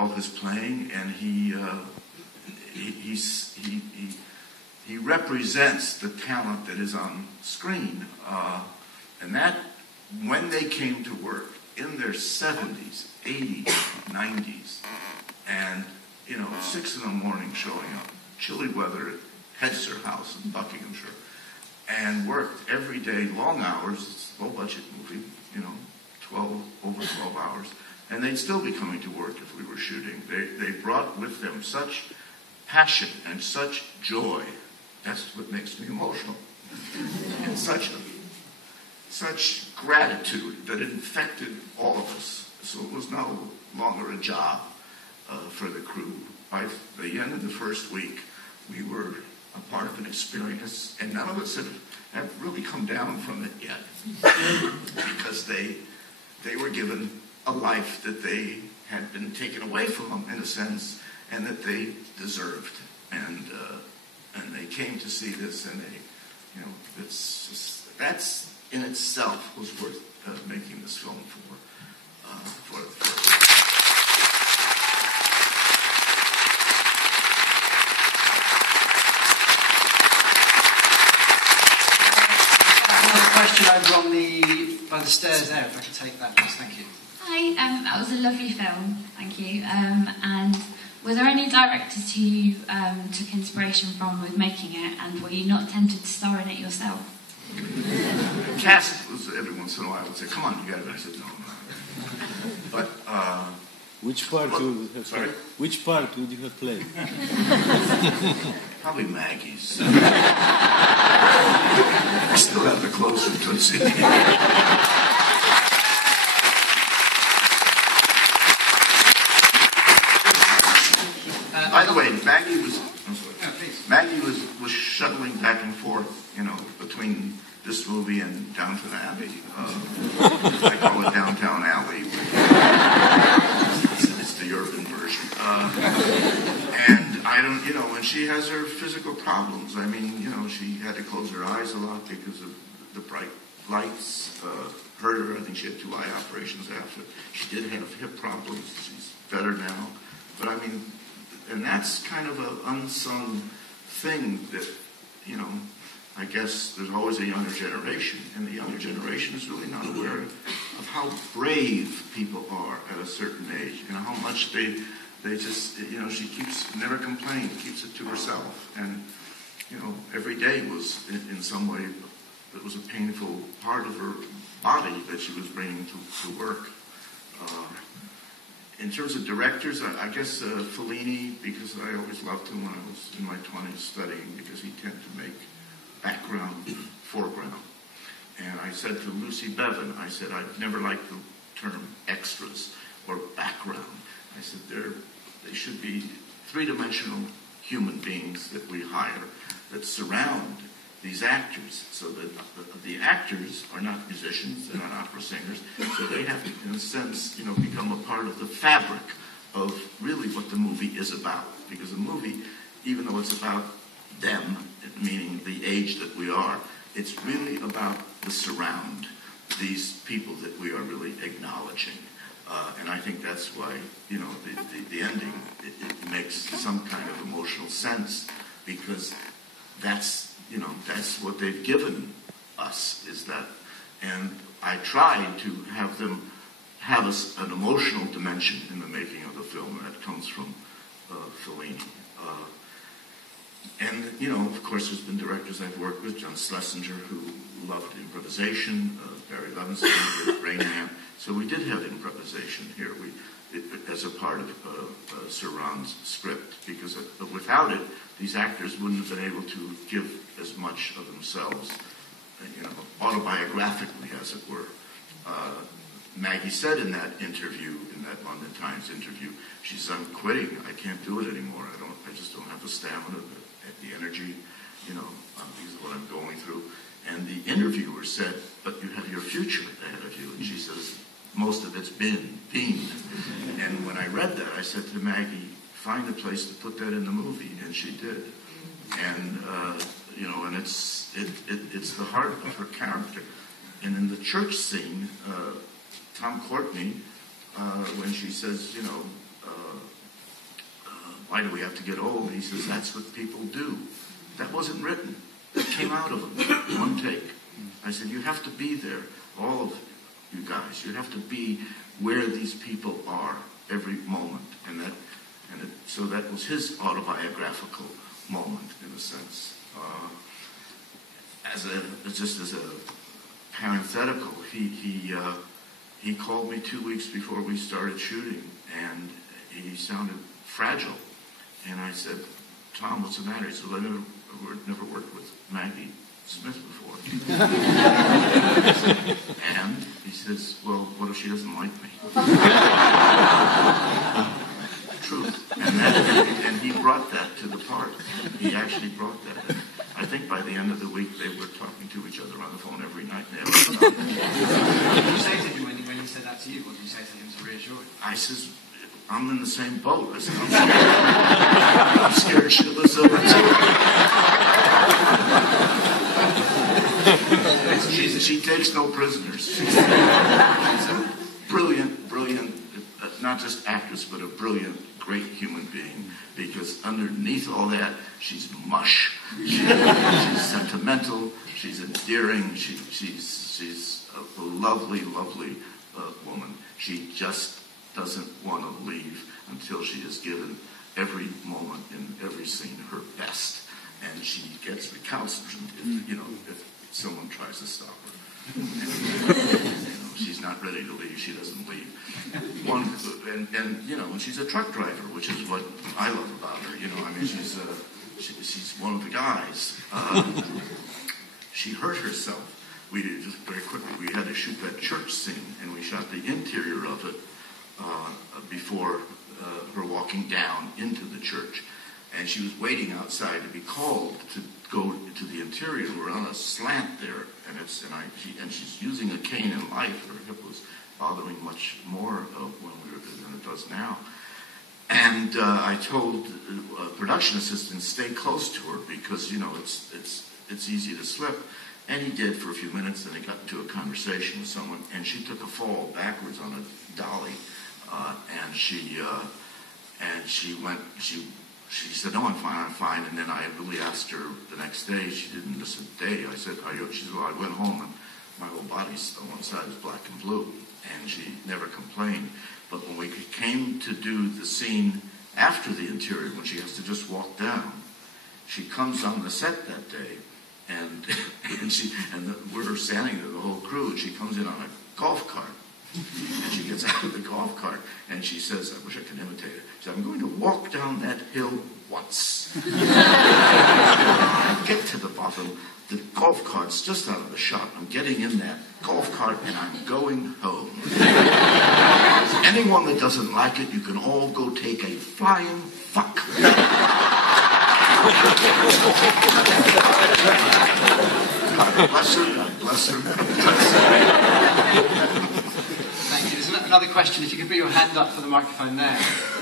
all his playing, and he represents the talent that is on screen, and that when they came to work in their 70s, 80s, 90s, and 6 in the morning showing up, chilly weather at Hedster House in Buckinghamshire, and worked every day, long hours. It's a low budget movie, over 12 hours, and they'd still be coming to work if we were shooting. They brought with them such passion and such joy. That's what makes me emotional. And such gratitude that it infected all of us. So it was no longer a job for the crew. By the end of the first week, we were a part of an experience, and none of us have really come down from it yet, because they were given a life that they had been taken away from them, in a sense, and that they deserved. And they came to see this, and that's in itself was worth making this film for. Question over by the stairs there, if I could take that, please. Thank you. Hi, that was a lovely film, thank you. And were there any directors who you took inspiration from with making it, and were you not tempted to star in it yourself? The cast was, every once in a while, would say, "Come on, you got it." I said, "No." But which part would you have played? Which part would you have played? Probably Maggie's. I still have the clothes from Tootsie. By the way, Maggie was shuttling back and forth, between this movie and Downton Abbey. I call it Downtown Alley. It's the urban version. And I don't, when she has her physical problems, she had to close her eyes a lot because of the bright lights. Hurt her. I think she had 2 eye operations after. She did have hip problems. She's better now. But and that's kind of an unsung thing that, I guess there's always a younger generation, and the younger generation is really not aware of how brave people are at a certain age, and how much they just, she never complained, keeps it to herself, and, every day was, in some way, it was a painful part of her body that she was bringing to work. In terms of directors, I guess Fellini, because I always loved him when I was in my 20s studying, because he tended to make background, foreground. And I said to Lucy Bevan, I said, I've never liked the term extras or background. I said, they should be 3-dimensional human beings that we hire that surround these actors, so that the actors are not musicians, they're not opera singers, so they have to, in a sense, become a part of the fabric of really what the movie is about. Because the movie, even though it's about them, meaning the age that we are, it's really about the surround, these people that we are really acknowledging. And I think that's why, the ending, it makes some kind of emotional sense, because that's what they've given us, is that. And I tried to have them have an emotional dimension in the making of the film, and that comes from Fellini. And, of course, there's been directors I've worked with, John Schlesinger, who loved improvisation, Barry Levinson with Rain Man. So we did have improvisation here as a part of Saran's script, because without it, these actors wouldn't have been able to give as much of themselves, autobiographically, as it were. Maggie said in that interview, in that London Times interview, she said, "I'm quitting. I can't do it anymore. I just don't have the stamina, the energy, because of what I'm going through." And the interviewer said, "But you have your future ahead of you." And she says, "Most of it's been." And when I read that, I said to Maggie, "Find a place to put that in the movie," and she did. And and it's the heart of her character. And in the church scene, Tom Courtney, when she says, why do we have to get old? And he says, that's what people do. That wasn't written. It came out of him, one take. I said, you have to be there, all of you guys. You have to be where these people are every moment. So that was his autobiographical moment, in a sense. Just as a parenthetical, he called me 2 weeks before we started shooting, and he sounded fragile. And I said, Tom, what's the matter? He said, well, I never worked with Maggie Smith before. And he says, well, what if she doesn't like me? Truth. And he brought that to the part. He actually brought that. I think by the end of the week, they were talking to each other on the phone every night. What did you say to him when he said that to you? What did you say to him to reassure him? I says, I'm in the same boat. I said, I'm scared shitless of it. She takes no prisoners. She's a brilliant, not just actress, but a brilliant, great human being. Because underneath all that, she's mush. She's sentimental. She's endearing. She's a lovely, lovely woman. She just doesn't want to leave until she has given every moment in every scene her best. And she gets recalcitrant if someone tries to stop her. She's not ready to leave. She doesn't leave. And she's a truck driver, which is what I love about her. She's one of the guys. She hurt herself. We did just very quickly. We had to shoot that church scene, and we shot the interior of it before her walking down into the church. And she was waiting outside to be called to go to the interior. We're on a slant there, and she's using a cane in life. Her hip was bothering much more when we were than it does now. And I told production assistants, stay close to her because it's easy to slip. And he did for a few minutes. Then he got into a conversation with someone, and she took a fall backwards on a dolly, and she said, no, I'm fine. And then I really asked her the next day. She didn't miss a day. I said, she said, well, I went home and my whole body's on one side is black and blue. And she never complained. But when we came to do the scene after the interior, when she has to just walk down, she comes on the set that day, and we're standing there, the whole crew, and she comes in on a golf cart. And she gets out of the golf cart, and she says, I wish I could imitate her. She said, I'm going to walk down that hill once. I get to the bottom, the golf cart's just out of the shot. I'm getting in that golf cart, and I'm going home. Anyone that doesn't like it, you can all go take a flying fuck. God bless her, God bless her, God bless her. Thank you. There's another question. If you could put your hand up for the microphone there.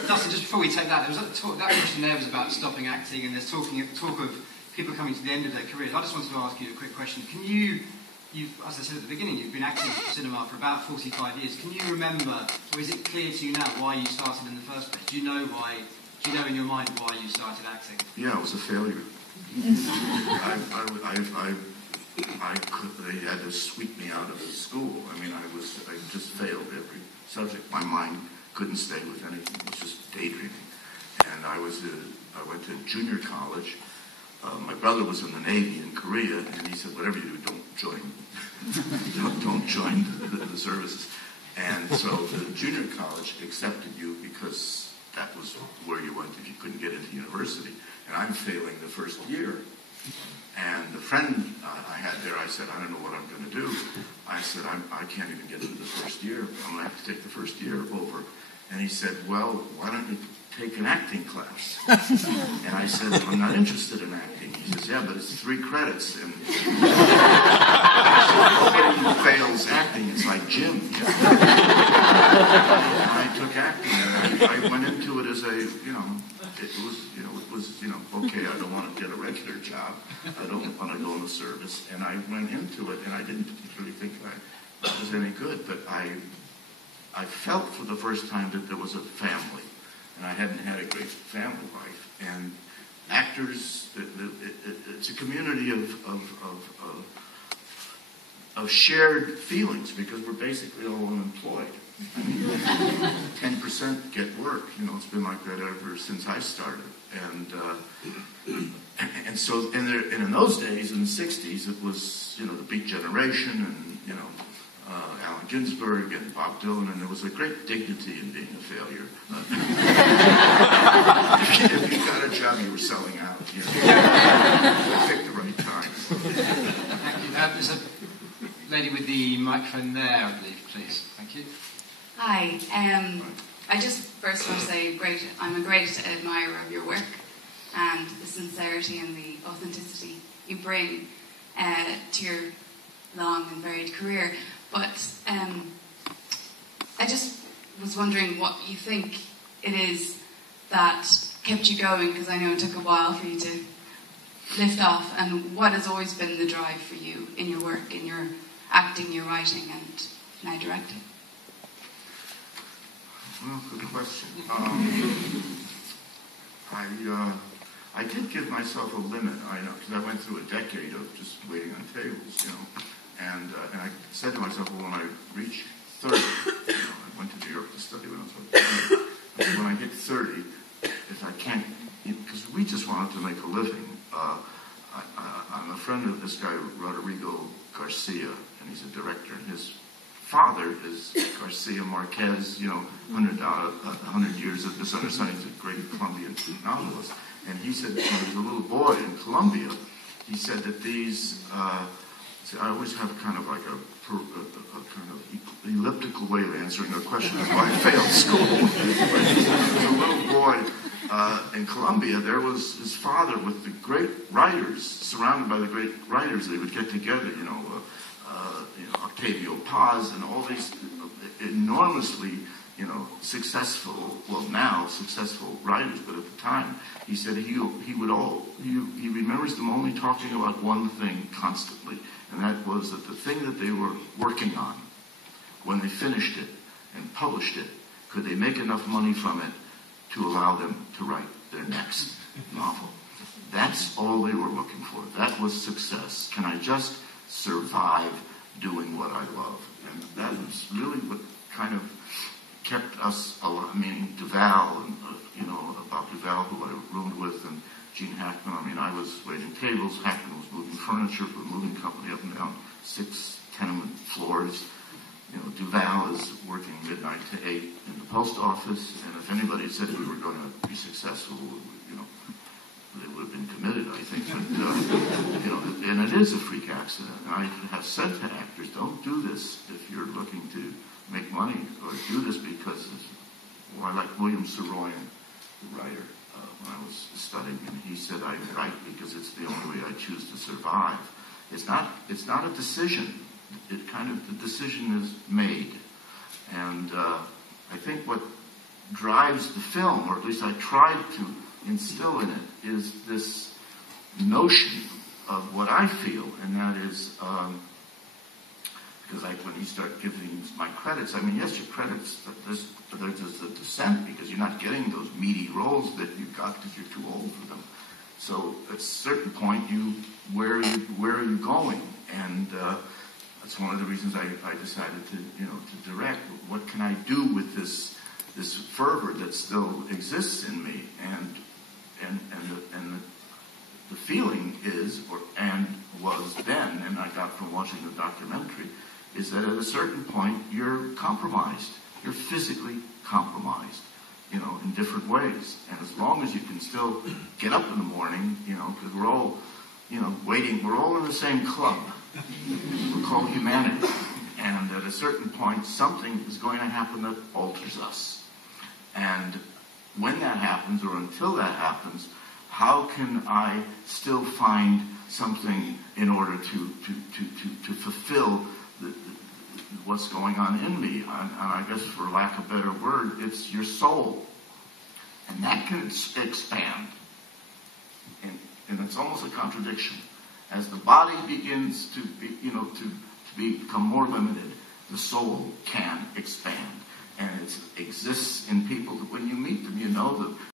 Dustin, just before we take that, there was that question there was about stopping acting, and there's talk of people coming to the end of their careers. I just wanted to ask you a quick question. Can you've, as I said at the beginning, you've been acting for cinema for about 45 years. Can you remember, or is it clear to you now why you started in the first place? Do you know in your mind why you started acting? Yeah, it was a failure. They had to sweep me out of school. I just failed every subject. My mind couldn't stay with anything. It was just daydreaming. And I went to junior college. My brother was in the Navy in Korea, and he said, whatever you do, don't join the services. And so the junior college accepted you because that was where you went if you couldn't get into university. And I'm failing the first year. And the friend I had there, I said, I don't know what I'm going to do. I said, I can't even get into the first year. I'm going to have to take the first year over. And he said, well, why don't you take an acting class? And I said, I'm not interested in acting. He says, yeah, but it's 3 credits. And nobody fails acting. It's like gym. And I took acting. And I went into it as okay, I don't want to get a regular job. I don't want to go in the service. And I went into it, and I didn't particularly think I was any good, but I felt for the first time that there was a family. and I hadn't had a great family life. And actors, it's a community of shared feelings because we're basically all unemployed. 10% get work. It's been like that ever since I started. And so, and in those days, in the 60s, it was, the Beat Generation and, Allen Ginsberg and Bob Dylan, and there was a great dignity in being a failure. If you got a job, you were selling out. You picked the right time. Thank you. There's a lady with the microphone there, I believe, please. Thank you. Hi. I just first want to say I'm a great admirer of your work and the sincerity and the authenticity you bring to your long and varied career. But I just was wondering what you think it is that kept you going, because I know it took a while for you to lift off, and what has always been the drive for you in your work, in your acting, your writing, and now directing? Well, good question. I did give myself a limit, because I went through a decade of just waiting on tables, and I said to myself, well, when I reach 30, I went to New York to study when I was like 30, when I hit 30, if I can't, because we just wanted to make a living. I'm a friend of this guy, Rodrigo Garcia, and he's a director, and his father is Garcia Marquez, 100 Years of Misunderstanding. He's a great Colombian novelist. And he said, when he was a little boy in Colombia, he said that these, I always have kind of like a kind of elliptical way of answering a question of why I failed school. But he said, as a little boy in Colombia, there was his father with the great writers, surrounded by the great writers. They would get together, Octavio Paz and all these enormously, successful, well now successful writers, but at the time he said he remembers them only talking about one thing constantly, and that was that the thing that they were working on, when they finished it and published it, could they make enough money from it to allow them to write their next novel? That's all they were looking for. That was success. Can I just survive doing what I love? And that was really what kind of kept us alive. Meaning Duval, and about Duval, who I roomed with, and Gene Hackman. I was waiting tables. Hackman was moving furniture for a moving company up and down 6 tenement floors. Duval is working midnight to 8 in the post office, and if anybody had said we were going to be successful, they would have been committed, I think. But, and it is a freak accident. And I have said to actors, don't do this if you're looking to make money, or do this because, I like William Saroyan, the writer, when I was studying, and he said, I write because it's the only way I choose to survive. It's not a decision. The decision is made. And I think what drives the film, or at least I tried to instill in it, is this notion of what I feel, and that is, because when you start giving my credits, yes, your credits, there's a descent, because you're not getting those meaty roles that you got because you're too old for them. So at a certain point, where are you going? And that's one of the reasons I decided to direct. What can I do with this fervor that still exists in me? And the feeling is, was then, and I got from watching the documentary, is that at a certain point you're compromised. You're physically compromised, in different ways. And as long as you can still get up in the morning, because we're all, waiting, we're all in the same club. We're called humanity. And at a certain point, something is going to happen that alters us. And when that happens, or until that happens, how can I still find something in order to fulfill what's going on in me? And I guess, for lack of a better word, it's your soul. And that can expand. And it's almost a contradiction. As the body begins to become more limited, the soul can expand. And exists in people that when you meet them, you know that